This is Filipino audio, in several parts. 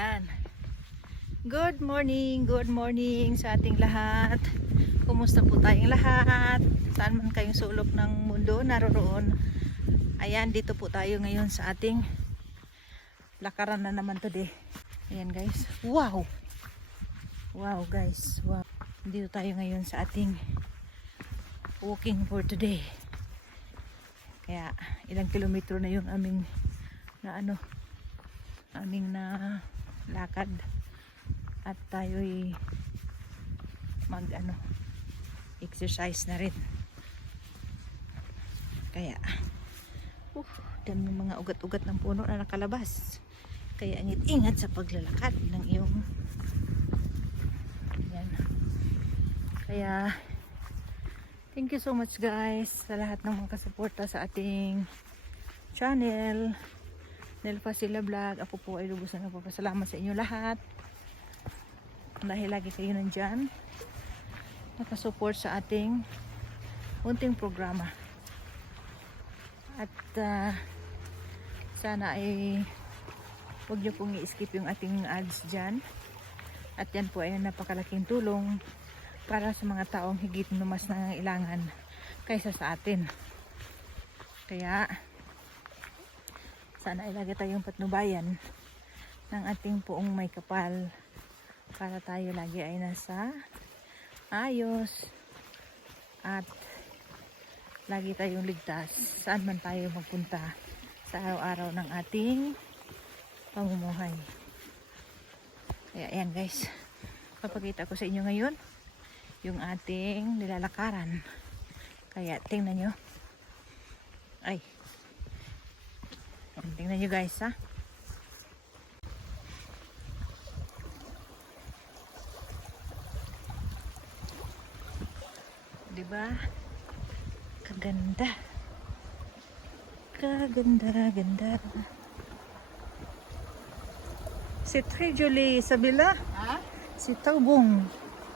Ayan. Good morning sa ating lahat. Kumusta po tayong lahat? Saan man kayong sulok ng mundo naroroon. Ayan, dito po tayo ngayon sa ating lakaran na naman today. Ayan guys. Wow! Wow guys. Wow. Dito tayo ngayon sa ating walking for today. Kaya ilang kilometro na yung aming na lakad at tayo'y exercise na rin. Kaya dan ng mga ugat-ugat ng puno na nakalabas. Kaya ingat-ingat sa paglalakad ng iyong yan. Kaya thank you so much guys sa lahat ng mga kasuporta sa ating channel Nelfa Sila Vlog. Ako po ay lubos na nagpapasalamat sa inyo lahat dahil lagi kayo nandyan nakasupport sa ating unting programa. At sana ay huwag nyo pong i-skip yung ating ads dyan. At yan po ay napakalaking tulong para sa mga taong higit na mas nangangailangan kaysa sa atin. Kaya sana ilagay tayong patnubayan ng ating poong may kapal para tayo lagi ay nasa ayos at lagi tayong ligtas saan man tayo magpunta sa araw-araw ng ating pamumuhay. Kaya ayan guys, papakita ko sa inyo ngayon yung ating nilalakaran. Kaya tingnan nyo. Ay, tingnan nyo guys ha. Diba? Kaganda. Kaganda. C'est très joli, Sabila. Hein? C'est trop bon.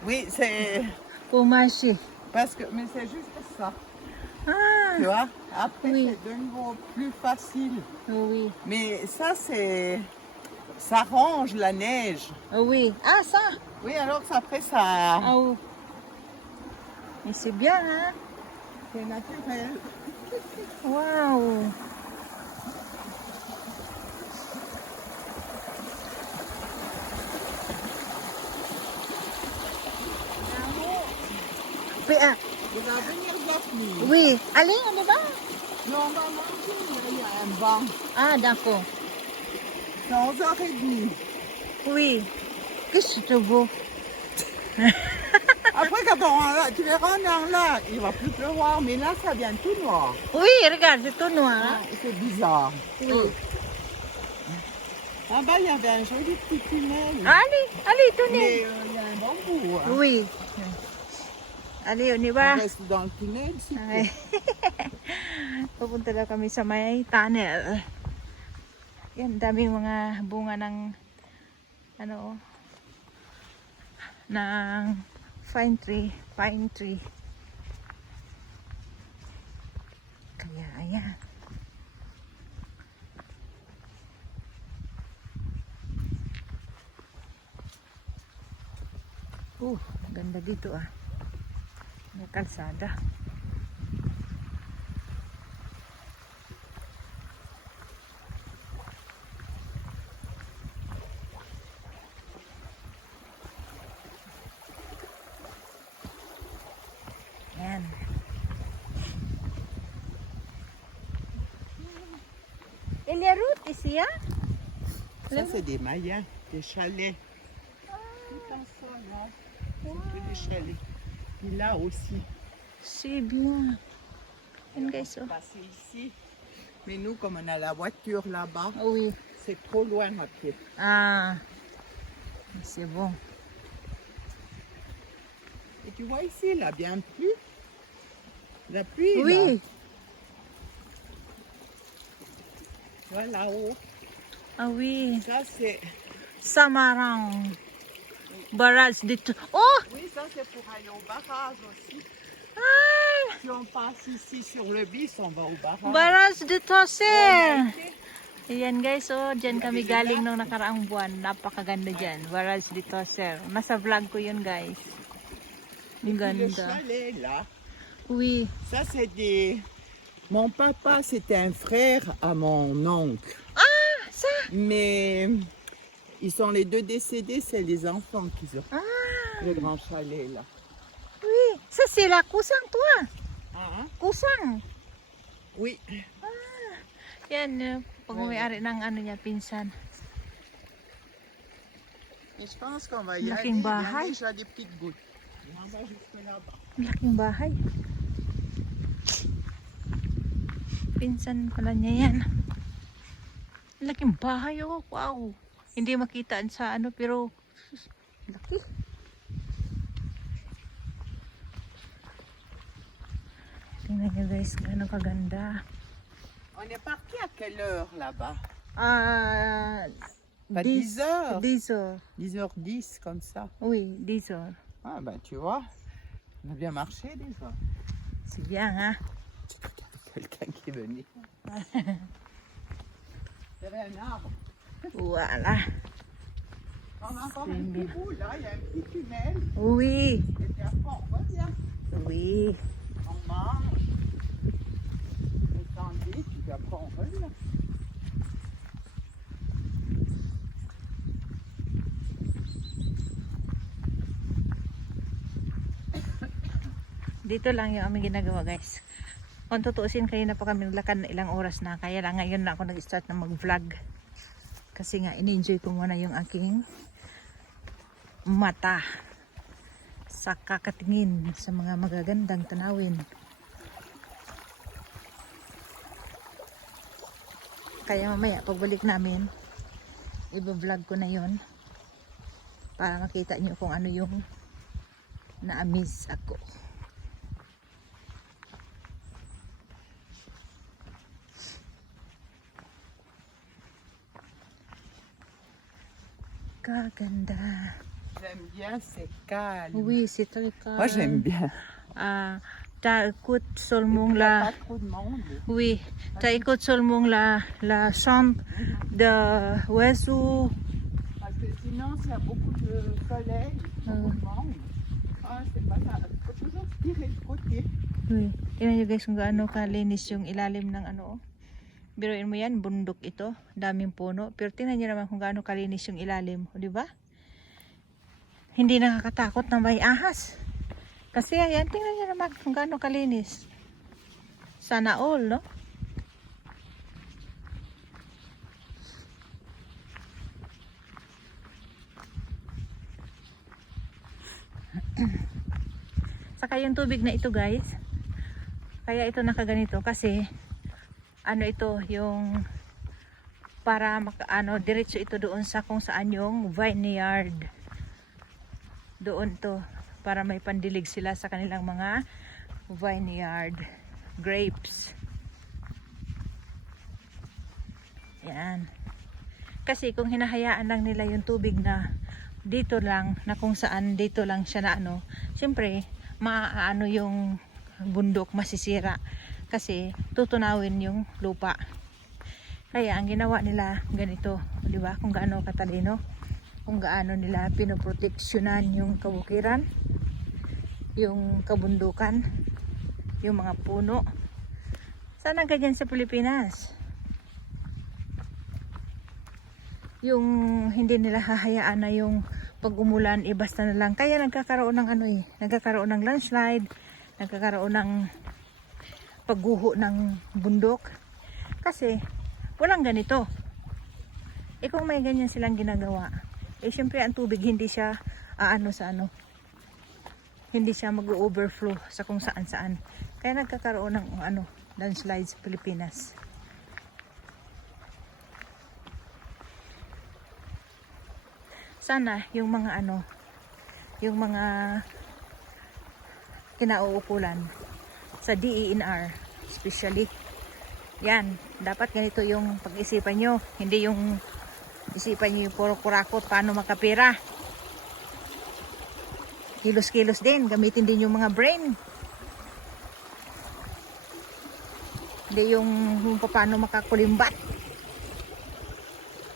Oui, c'est Pour marcher. parce que mais c'est juste ça. Ah, Tu vois? Après Oui. c'est de nouveau plus facile. oui. Mais ça range la neige. Oui. Ah, ça. Oui, alors que après ça Ah, oui. Mais c'est bien, hein? c'est naturel. Wow. Il va venir de la pluie. Oui. Allez, on y va? Non, on va manger, là, il y a un banc. Ah, d'accord. C'est 11h30. Oui. Qu'est-ce que c'est beau? Après, quand tu verras, là, il va plus pleuvoir, mais là, ça vient tout noir. Oui, regarde, c'est tout noir. Hein? C'est bizarre. Oui. Ah bah, il y avait un joli petit tunnel. Allez, tournez. Mais il y a un bambou. Hein. Oui. Allez, on y On va. reste dans le tunnel, s'il te Ay. plaît. Pupunta daw kami sa may tunnel. Yan, daming mga bunga ng ng pine tree. Kaya ayan. Ganda dito ah. May kalsada. Yan. Et les routes ici, hein? Ça, c'est des mayas, des chalets. Tout en ça, là. C'est que des chalets. Et là aussi. C'est bien. Yan guys, oh. Passer ici. Mais nous, comme on a la voiture là-bas, Oui. c'est trop loin à pied. Ah. C'est bon. Et tu vois ici, là, bien plus. La pluie, là. Oui. Tu vois là-haut. Ah oui. Ça, c'est... Samarang. Barrage dito. Oh! Oui, ça, c'est pour aller au barrage aussi. Ay! Si on passe ici sur le bis, on va au barrage. Barrage dito, On a sir. été Ayan guys, so dyan kami galing nung nakaraang buwan. Napakaganda dyan. Whereas dito, sir. Nasa vlog ko yun guys. Ang Le ganda. chalet là, Oui. ça c'est des... Mon papa c'était un frère à mon oncle. Ah, ça. Mais ils sont les deux décédés, c'est les enfants qui ont Ah, le grand chalet là. oui. Ça c'est la kusang toi. Hein? Kusang. Oui. Yan, pag-umayari ng ano niya, pinsan. Et je pense qu'on va y aller. Laking Il y a bahay. déjà des petites gouttes. On va jusque là-bas. Laking bahay. Pinsan pala niya yan. Laking bahay, oh. Wow. Hindi makita sa ano, pero laki. Tingnan niyo guys, gaano kaganda. On est parti à quelle heure là-bas? Ah, Pas 10 heures. 10 heures. 10h10 comme ça. Oui, 10 heures. Ah bah tu vois, on a bien marché déjà. C'est bien, hein? Quelqu'un qui est venu. Il y avait un arbre. Voilà. On a encore un petit bout là, il y a un petit tunnel. Oui, Et puis après on revient. oui. On mange. On s'ennuie, puis après on revient. Dito lang yung aming ginagawa guys. Kung tutuusin kayo na pa kami naglakad na ilang oras na. Kaya lang ngayon na ako nag-start na mag-vlog. Kasi nga in-enjoy ko muna yung aking mata sa kakatingin sa mga magagandang tanawin. Kaya mamaya pagbalik namin, i-vlog ko na yon para makita nyo kung ano yung na-amaze ako. Kaganda. J'aime bien, c'est calme. Oui, c'est très calme. Moi j'aime bien. Ah, ta écoute seulement Il n'y a la... pas trop de monde. Oui, ta écoute seulement la chant de oiseaux. Parce que sinon, s'il y a beaucoup de soleil, beaucoup de monde. Ah, c'est pas ça. Il faut toujours tirer de côté. Oui. Tingnan nyo guys kung gaano kalinis yung ilalim ng ano. Biruin mo yan, bundok ito. Daming puno. Pero tingnan nyo naman kung gaano kalinis yung ilalim. O, diba? Hindi nakakatakot na may ahas. Kasi ayan, tingnan nyo naman kung gaano kalinis. Sana all, no? Saka yung tubig na ito guys, kaya ito nakaganito kasi ano ito yung para diretso ito doon sa kung saan yung vineyard doon to para may pandilig sila sa kanilang mga vineyard grapes. Yan. Kasi kung hinahayaan lang nila yung tubig na dito lang, na kung saan dito lang siya na ano, siyempre maaano yung bundok, masisira kasi tutunawin yung lupa. Kaya ang ginawa nila ganito, di ba? Kung gaano katalino, kung gaano nila pinoproteksyonan yung kabukiran, yung kabundukan, yung mga puno. Sana ganyan sa Pilipinas. Yung hindi nila hahayaan na yung pag umulan, basta na lang. Kaya nagkakaroon ng ano nagkakaroon ng landslide, nagkakaroon ng pagguho ng bundok. Kasi walang ganito. Kung may ganyan silang ginagawa, syempre ang tubig hindi siya hindi siya mag-overflow sa kung saan-saan. Kaya nagkakaroon ng landslide sa Pilipinas. Sana yung mga yung mga kinauukulan sa DENR especially, yan, dapat ganito yung pag-isipan nyo, hindi yung isipan nyo yung puro kurakot paano makapira. Kilos-kilos din, gamitin din yung mga brain, hindi yung paano makakulimbat.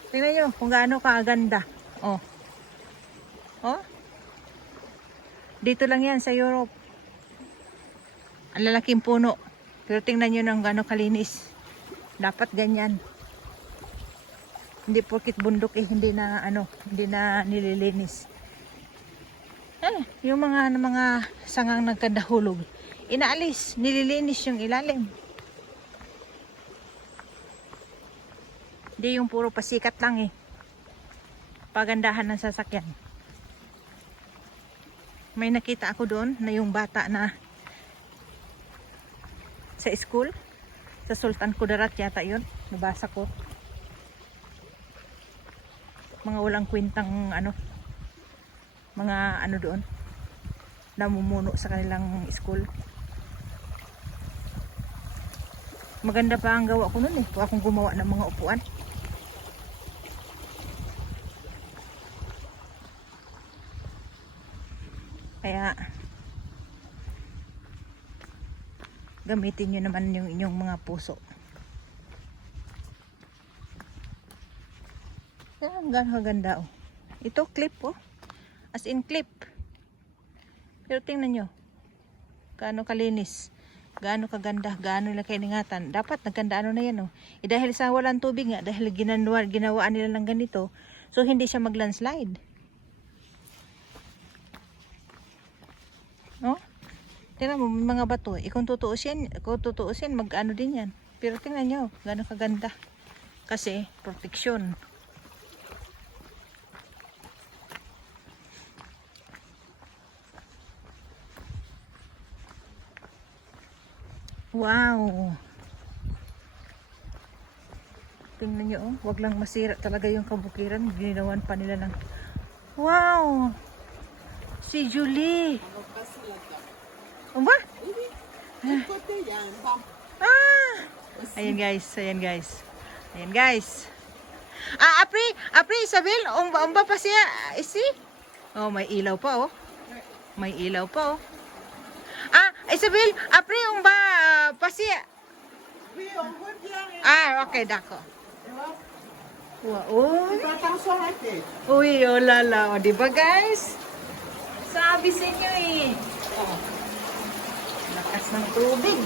Tingnan nyo kung gaano kaganda. Oh. Oh. Dito lang yan sa Europe. Ang lalaking puno. Pero tingnan nyo ng gaano kalinis. Dapat ganyan. Hindi porkit bundok hindi na hindi na nililinis. Yung mga sangang nagkadahulog, inaalis, nililinis yung ilalim. Hindi yung puro pasikat lang pagandahan ng sasakyan. May nakita ako doon na yung bata na sa school, sa Sultan Kudarat yata yun, nabasa ko. Mga walang kwentang mga doon, namumuno sa kanilang school. Maganda pa ang gawa ko noon kung akong gumawa ng mga upuan. Kaya gamitin nyo naman yung inyong mga puso. Yan, gano'ng ganda Ito clip as in clip. Pero tingnan nyo gaano kalinis, gaano kaganda, gaano nila kainingatan. Dapat nagkanda na yan dahil sa walang tubig nga, dahil ginawaan nila ng ganito, so hindi siya mag-landslide. Tingnan mo, mga bato. Kung tutuusin, mag-ano din yan. Pero tingnan nyo, gano'ng kaganda. Kasi, protection. Wow! Tingnan nyo, wag lang masira talaga yung kabukiran. Ginawan pa nila ng... Wow! Si Julie! Ba? Ayan guys. Apri Isabel, umba pa siya, isi? Oh, may ilaw pa Isabel, apri umba pa siya. Okay, d'accord. Uy, oh lala, di ba guys? Sabi sa inyo lakas ng tubig.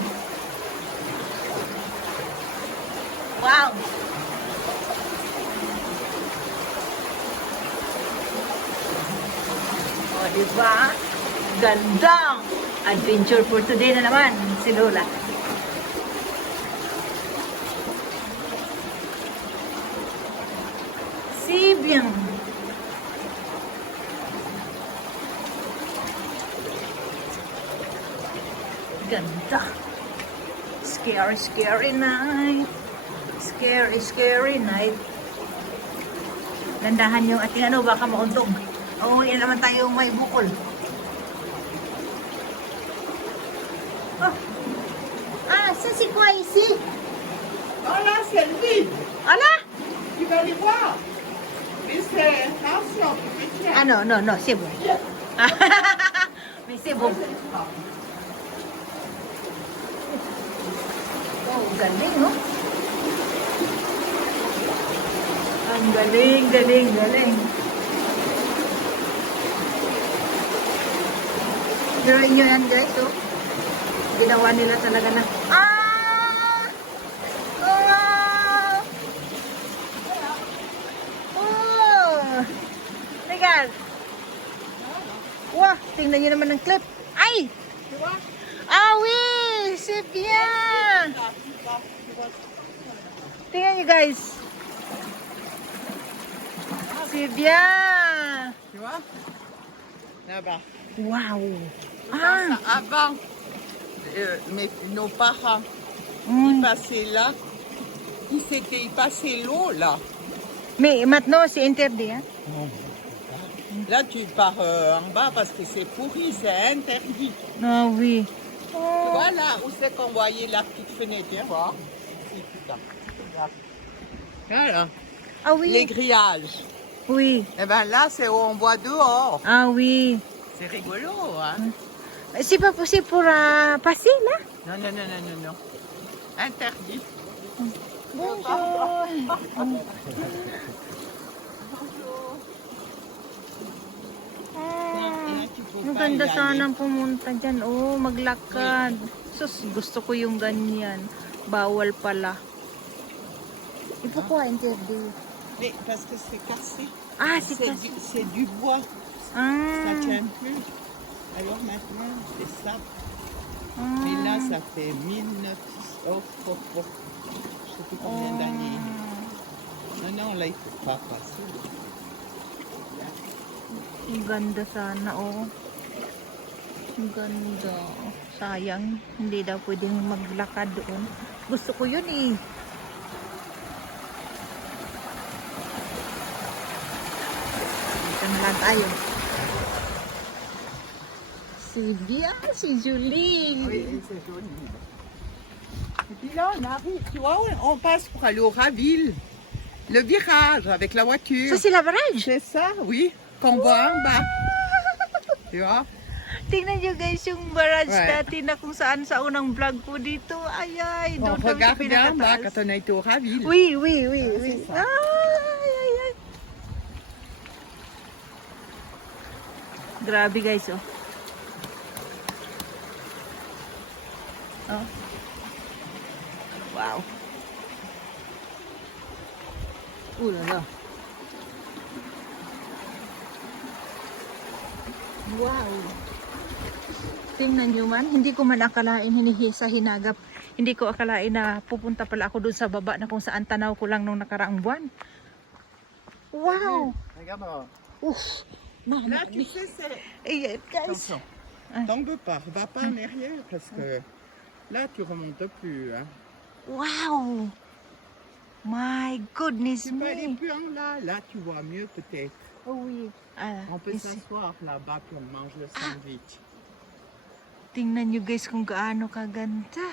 Wow! Diba? Gandang adventure for today na naman si Lola. Sibyang. Ganda. Scary night. Scary night. Gandahan yung ating baka mauntog. Yan naman tayo may bukol. Ça c'est quoi ici? Voilà, c'est le vide. Ala? Tu vas aller voir. Mais c'est attention, c'est Ah non, c'est bon. Mais c'est bon. Oh, galing, no? Ang galing. Drawing nyo yan guys, ginawa nila talaga na. Legal. Wah, tingnan nyo naman ng clip. Ay! Oui! C'est bien! Tingnan nyo guys. C'est bien! Tu vois? Là-bas. Wow! Avant, nos parents, ils passaient là. Ils passaient l'eau là. Mais maintenant, c'est interdit, hein? Là, tu pars en bas parce que c'est pourri, c'est interdit. Ah oui. Voilà où c'est qu'on voyait la petite fenêtre. Viens voir. Ici, putain. Voilà. Ah oui. Les grillages. Oui. Et ben là, c'est où on voit dehors. Ah oui. C'est rigolo, hein? C'est pas possible pour passer, là? Non. Interdit. Bonjour. Maganda sana pumunta dyan. Oh, maglakad. Sus, gusto ko yung ganyan. Bawal pala. Il faut quoi interdire? Mais parce que c'est cassé. Ah, c'est cassé. C'est du bois. Ça Ah, tient plus. Alors maintenant, c'est ça. ah. Et là, ça fait 1900. Oh. Je sais plus combien d'années. Non, là, il faut pas passer. Ang ganda sana, oh. Ang ganda. Sayang, hindi daw pwedeng maglakad doon. Gusto ko yun eh. Dito na lang tayo. Si Bia, si Julie. Oui, c'est joli. Et puis là, on arrive, tu vois, on passe pour aller au Raville. Le virage avec la voiture. Ça, c'est la barrage. C'est ça, oui, qu'on voit en bas. Tu vois? Tingnan nyo guys yung barrage Ouais. dati na kung saan sa unang vlog ko dito. Ay, ay. On Doon kami sa regarde en bas pinakataas. quand on a été au Raville. Oui, oui, oui, Ah, oui. c'est ça. Ay, ay, ay. Grabe guys, oh. Oh. Wow. Lala. Wow. Tingnan nyo man, hindi ko man akalain hinihisa hinagap. Hindi ko akalain na pupunta pala ako doon sa baba na kung saan tanaw ko lang nung nakaraang buwan. Wow. Regarde. Uff. Là, tu sais, c'est... Eh, guys. Attention, Ah. tombe pas, va pas en arrière parce que là, tu remontes plus. Hein. Wow. My goodness Tu peux aller me. plus en là, tu vois mieux peut-être. Oh oui. Ah, On peut ici. s'asseoir là-bas puis on mange le sandwich. Tingnan nyo guys kung gaano kaganda.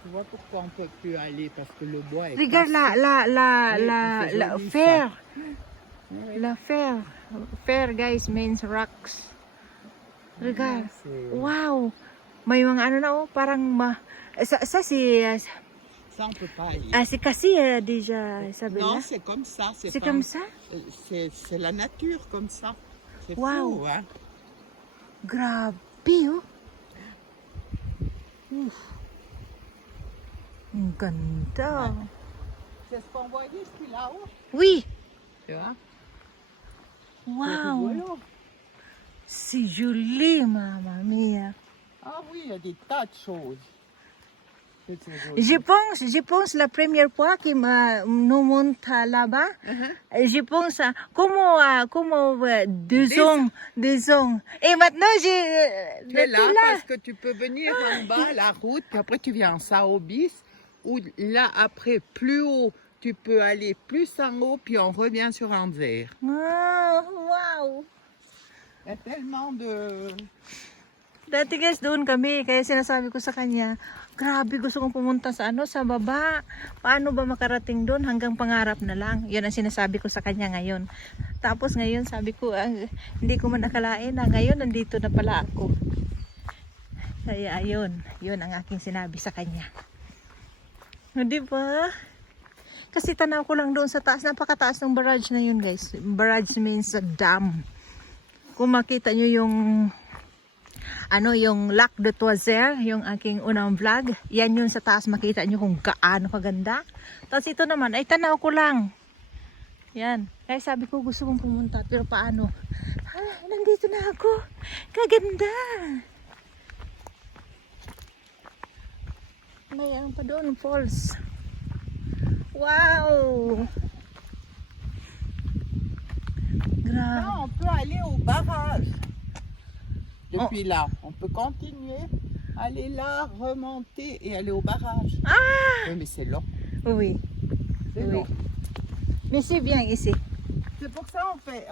Tu vois pourquoi on peut plus aller parce que le bois est Regarde cassé. la joli, fer. Oui. La fer. Fer guys means rocks. Regarde. C'est- Wow. May mga ano na oh, parang ça c'est Ça, on peut pas aller. c'est cassé déjà Isabella. Non, c'est comme ça. C'est pas- comme ça? C'est la nature comme ça. C'est Wow. fou, hein. Grabe oh. Uf. Ang ganda. C'est ce qu'on voyait depuis là-haut. Oui. Tu vois? Wow. Voilà. Si Julie, mamma mia. Ah oui, il y a des tas de choses. C'est joli. Je pense la première fois que nous monte là-bas, je pense comment 2 ans. Et maintenant j'ai Tu es là tout parce que tu peux venir en bas, la route, puis après tu viens en Saobis, ou là après, plus haut, tu peux aller plus en haut, puis on revient sur Anvers. Ah, wow. Il y a tellement de... Dati guys, doon kami. Kaya sinasabi ko sa kanya, grabe gusto kong pumunta sa sa baba. Paano ba makarating doon? Hanggang pangarap na lang. Yun ang sinasabi ko sa kanya ngayon. Tapos ngayon sabi ko, hindi ko man akalain na ngayon nandito na pala ako. Kaya ayun, yun ang aking sinabi sa kanya. O, diba? Kasi tanaw ko lang doon sa taas. Napakataas ng barrage na yun guys. Barrage means a dam. Kung makita nyo yung yung Lac de Toiser, yung aking unang vlog, yan yun sa taas, makita nyo kung gaano kaganda. Tapos ito naman, ay tanaw ko lang. Yan. Kaya sabi ko gusto kong pumunta, pero paano? Nandito na ako. Kaganda. May ang pa doon, falls. Wow. Grabe. Là, on peut aller au barrage. Depuis là, on peut continuer, aller là, remonter et aller au barrage. Ah! Oui, mais c'est long. Oui. C'est Oui. long. Mais c'est bien ici. C'est pour ça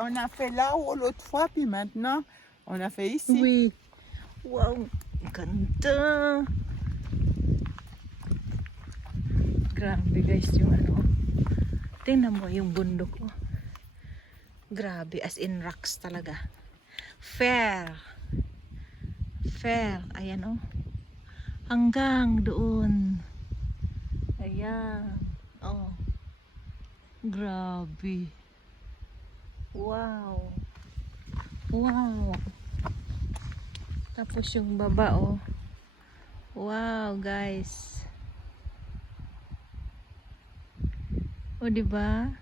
on a fait là-haut l'autre fois, puis maintenant, on a fait ici. Oui. Wow. Ganda. Grabe guys yung tingnan mo yung bundok oh. Grabe as in rocks talaga. Fair. Ayan oh. Hanggang doon. Ayan. Oh. Grabe. Wow. Wow. Tapos yung baba, oh. Wow, guys. O, diba?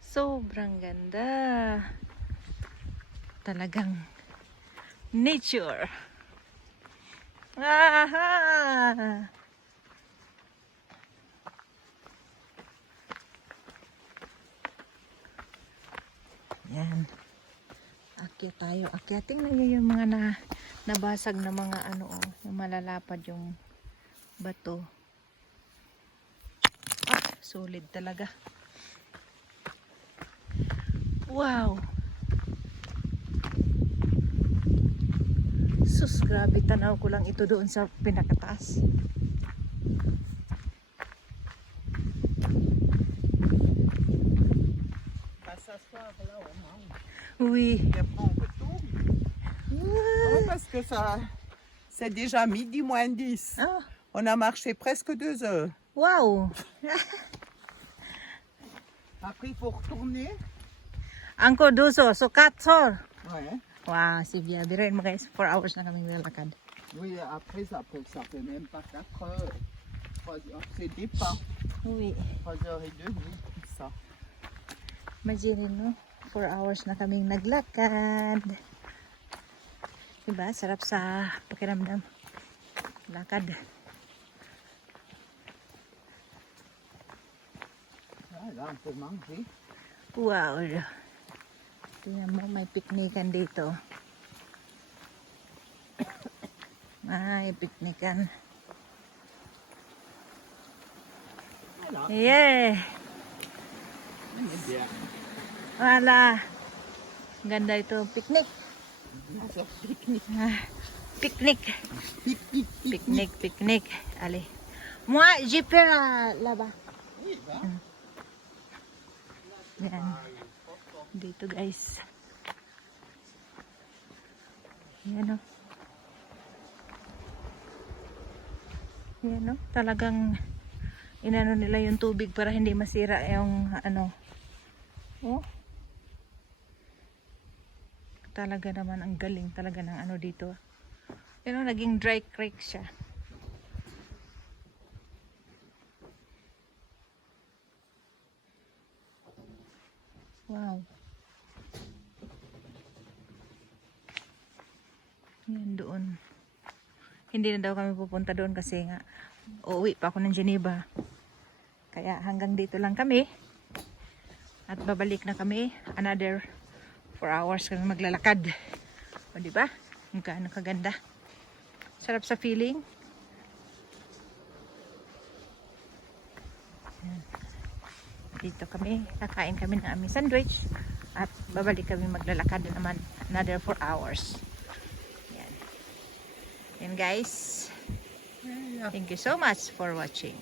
Sobrang ganda. Talagang nature. Aha! Yan. Akyat tayo. Akyating na yung mga nabasag na mga ano, oh, yung malalapad yung bato. Ah, solid talaga. Wow! Sus, grabe, tanaw ko lang ito doon sa pinakataas. Va s'asseoir là au moins. Oui. Et après on retourne. Ouais, parce que ça, c'est déjà midi moins 10. Ah, On a marché presque 2 heures. wow! Après il faut retourner. Angko duso, so 4 heures. Ouais. Wow, si Bia, birain mo guys, 4 hours na kaming lalakad. Oui, après ça fait même pas 4 heures. 3 heures. C'est des pas. Oui. 3 heures et demie. Ça. Imagine, no? 4 hours na kaming naglakad. Diba? Sarap sa pakiramdam. Lakad. Ah, là on peut manger. Wow. Tingnan mo, may piknikan dito. May piknikan. Voilà. Yeah! On est bien. Wala. Ganda ito. Picnic. On fait pique-nique. Ah, picnic. Pique-nique. Picnic, picnic. Allez. Moi, j'ai peur là-bas. Oui, va. Yan. Dito guys. Yan o. Yan o. Talagang inano nila yung tubig para hindi masira yung ano. Oh. Talaga naman ang galing talaga ng ano dito. Yan o, naging dry creek siya. Wow. Yan doon. Hindi na daw kami pupunta doon kasi nga uuwi pa ako ng Geneva. Kaya hanggang dito lang kami. At babalik na kami. Another 4 hours kami maglalakad. O diba? Ang gaano kaganda. Sarap sa feeling. Yan. Dito kami. Kakain kami ng aming sandwich. At babalik kami maglalakad naman. Another 4 hours. And guys, thank you so much for watching.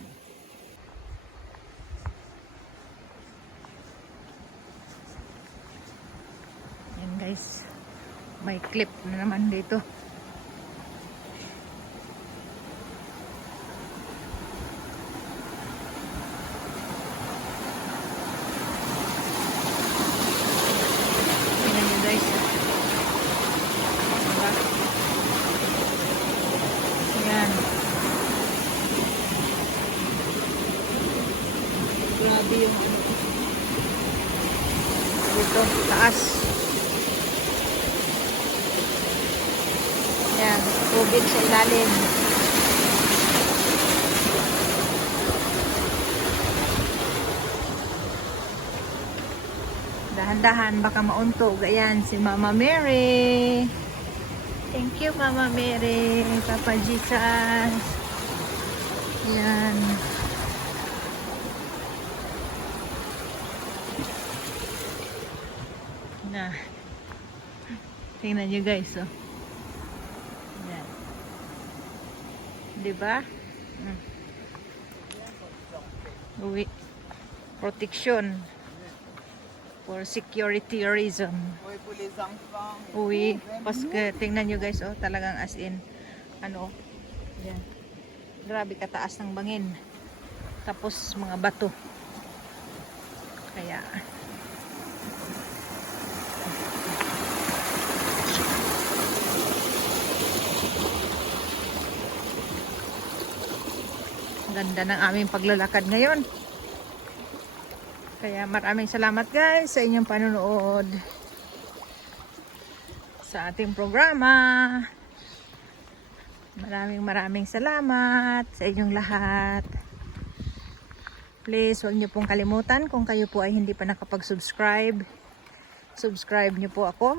And guys, may clip na naman dito. Tingnan nyo guys. Diba? Yan. Grabe yung ano. Dito, taas. Yan, tubig sa ilalim. Dahan-dahan, baka mauntog. Ayan, si Mama Mary. Thank you, Mama Mary. Papa Jesus. Yan. Na. Tingnan nyo guys, oh. Yan. Diba? Uwi. Protection. For security reason. Oui, pour les enfants. Uwi. Paske, tingnan nyo guys, oh. Talagang as in, ano, yan. Grabe kataas ng bangin. Tapos mga bato. Kaya, Ganda ng aming paglalakad ngayon. Kaya maraming salamat guys sa inyong panonood sa ating programa. Maraming salamat sa inyong lahat. Please, huwag niyo pong kalimutan kung kayo po ay hindi pa nakapag-subscribe. Subscribe niyo po ako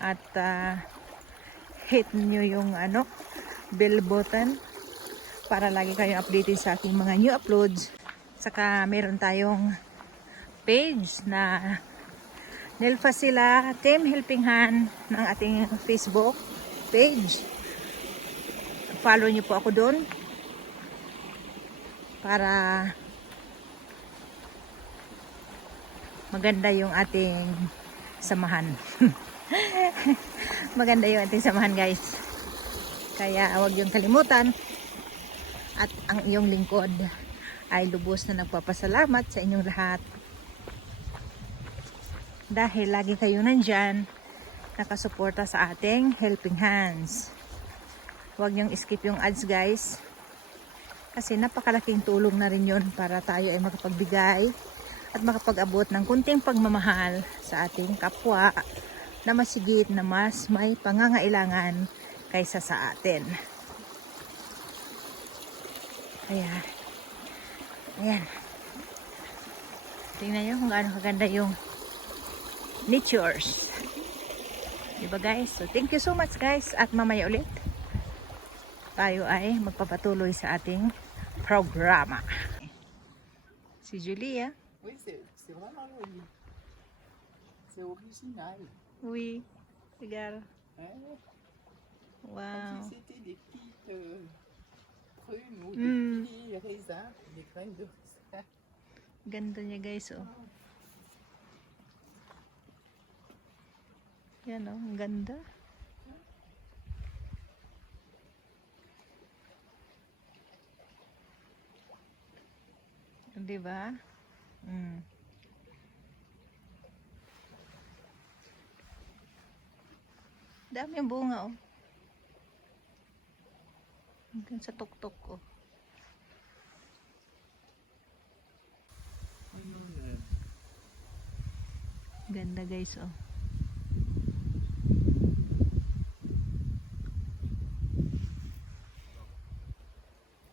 at hit niyo yung bell button para lagi kayong updated sa aking mga new uploads. Saka meron tayong page na Nelfa Sila Team Helping Hand ng ating Facebook page. Follow niyo po ako doon para maganda yung ating samahan. Maganda yung ating samahan guys. Kaya huwag yung kalimutan. At ang iyong lingkod ay lubos na nagpapasalamat sa inyong lahat. Dahil lagi kayo nandyan, nakasuporta sa ating Helping Hands. Huwag niyong skip yung ads guys. Kasi napakalaking tulong na rin yun para tayo ay makapagbigay at makapag-abot ng kunting pagmamahal sa ating kapwa na masigit na mas may pangangailangan kaysa sa atin. Ayan. Ayan. Tingnan nyo kung gaano kaganda yung natures. Diba guys? So thank you so much guys at mamaya ulit tayo ay magpapatuloy sa ating programa. Si Julia. Oui, c'est vraiment joli. C'est original. Oui, regarde. Ouais. Wow. Comme si c'était des petites prunes ou des petits raisins, des graines de raisin. Ganda niya guys, oh. Yan, oh. Ang ganda. Diba? Dami ang bunga, oh. Hanggang sa tuktok, oh. Ganda guys, oh.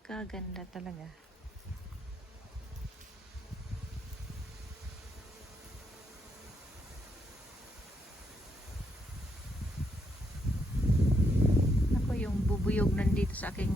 Kaganda talaga. Ako yung bubuyog nandito sa aking